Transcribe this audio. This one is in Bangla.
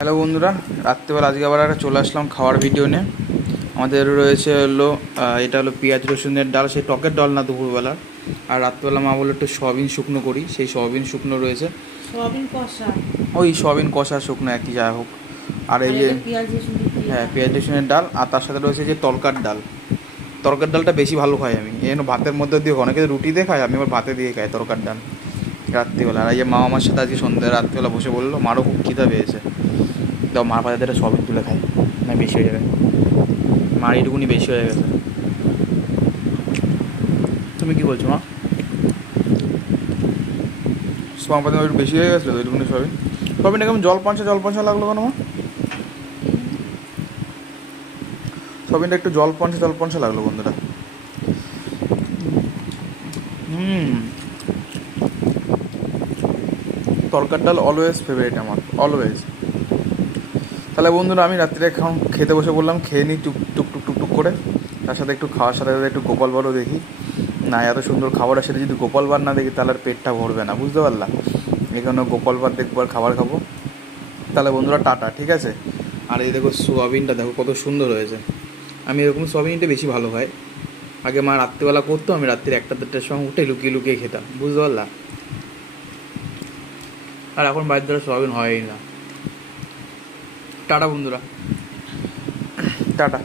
হ্যালো বন্ধুরা, রাত্রেবেলা আজকে আবার একটা চলে আসলাম খাওয়ার ভিডিও নিয়ে। আমাদের রয়েছে হলো এটা হলো পেঁয়াজ রসুনের ডাল, সেই টকের ডাল না দুপুরবেলা। আর রাত্রেবেলা মা বললো একটু সয়াবিন শুকনো করি, সেই সয়াবিন শুকনো রয়েছে। সয়াবিন কষা ওই সয়াবিন কষা শুকনো একই যা হোক। আর এই আর যে এটা পেঁয়াজ রসুন দিয়ে হ্যাঁ, ডাল। পেঁয়াজ রসুনের ডাল। আর তার সাথে রয়েছে যে তরকার ডাল। তরকার ডালটা বেশি ভালো খাই আমি, এই জন্য ভাতের মধ্যে দিয়ে, অনেকে রুটি দিয়ে খায়, আমি আবার ভাতে দিয়ে খাই তরকার ডাল রাত্রিবেলা। আর এই যে মা আমার সাথে আজকে সন্ধ্যা রাত্রিবেলা বসে বললো মারও খুব খিদা পেয়েছে, দাও মার পাশে একটা সয়াবিন তুলে খাই, না বেশি হয়ে যাবে, মার এইটুকুনি বেশি হয়ে গেছে। তুমি কি বলছো মা? সোয়া পাতে একটু বেশি হয়ে গেছিলো তো এইটুকুনি সয়াবিন। সয়াবিনটা কেমন জল পাঞ্চা লাগলো কেন মা? সয়াবিনটা একটু জল পাঞ্চা লাগলো বন্ধুরা। হুম, তরকার ডাল অলওয়েজ ফেভারিট আমার, অলওয়েজ। তাহলে বন্ধুরা আমি রাত্রিরে খেতে বসে বললাম, খেয়ে নিই টুক টুক টুক টুক টুক করে। তার সাথে একটু খাওয়ার সাথে সাথে একটু গোপাল ভাঁড়ও দেখি। না, এত সুন্দর খাবার আসলে যদি গোপাল ভাঁড় না দেখি তাহলে আর পেটটা ভরবে না, বুঝতে পারলাম। এখানে গোপাল ভাঁড় দেখবো আর খাবার খাবো। তাহলে বন্ধুরা টাটা, ঠিক আছে। আর এই দেখো সোয়াবিনটা দেখো কত সুন্দর হয়েছে। আমি এরকম সোয়াবিনটা বেশি ভালো খাই। আগে মা রাত্রিবেলা করতো, আমি রাত্রির 1টা 2টার সময় উঠে লুকিয়ে লুকিয়ে খেতাম, বুঝতে পারলাম। আর এখন বাড়ির দ্বারা সোয়াবিন হয়ই না। টাটা বন্ধুরা, টাটা।